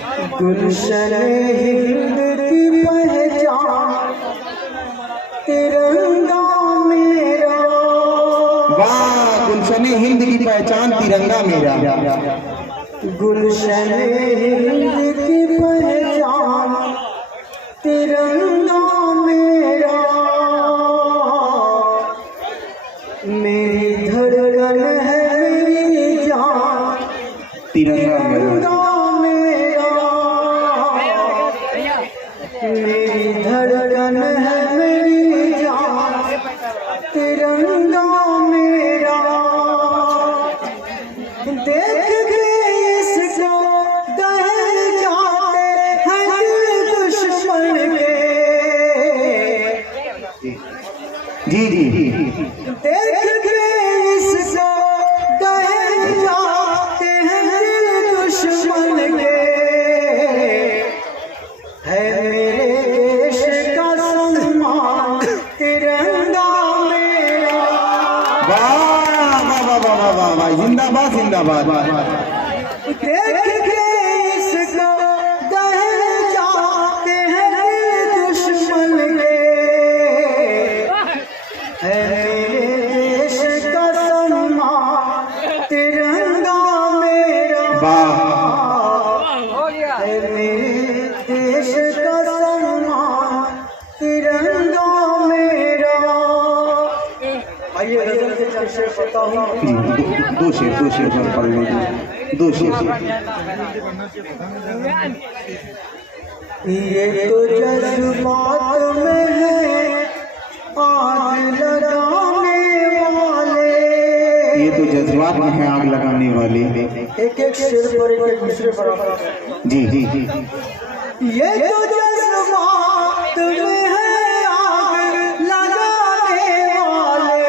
गुलशन हिंद की पहचान तिरंगा मेरा। वाह, गुलशन हिंद की पहचान तिरंगा मेरा। गुलशन हिंद की पहचान तिरंगा मेरा। मेरी धड़कन है मेरी जान तिरंगा मेरा। मेरी धड़कन है मेरी जान तिरंगा मेरा। देख के इसको दहल जाते हैं दिल दुश्मन के। जी जी, देख के इसको दहल जाते हैं दिल दुश्मन के। है मेरे देश का सम्मान तिरंगा मेरा। वाह वाह वाह वाह वाह वाह, जिंदाबाद जिंदाबाद। देख के इसको दहल जाते हैं दिल दुश्मन के। है मेरे देश का सम्मान तिरंगा मेरा। है मेरे देश का सम्मान तिरंगा मेरा। आइए गजल के चंद शेर पढ़ता हूँ। दो शेर पढ़ लो, दो शेर। ये तो जज्बात में है आग लगाने वाले। ये तो जज्बात में है आग लगाने वाले। एक एक शेर पर एक दूसरे पर। जी जी जी, ये तो जज्बात में है आग लगाने वाले।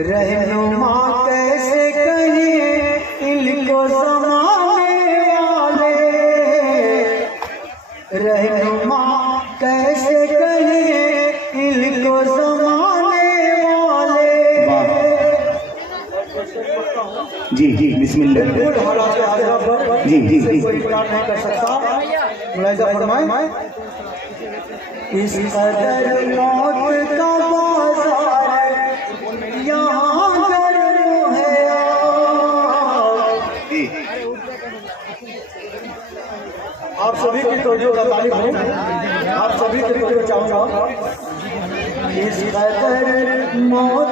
रहनुमा कैसे कहें इनको जमाने वाले। रहनुमा कैसे कहें इनको जमाने वाले। जी जी, बिस्मिल्लाह। जी जी जी, कोई इनकार नहीं कर सकता। मुलाहिजा फरमाएं। इस कदर मौत का बाजार यहाँ गर्म है। आप सभी की तवज्जो का तालिब हूँ। आप सभी की तवज्जो चाहूँगा। इस कदर मौत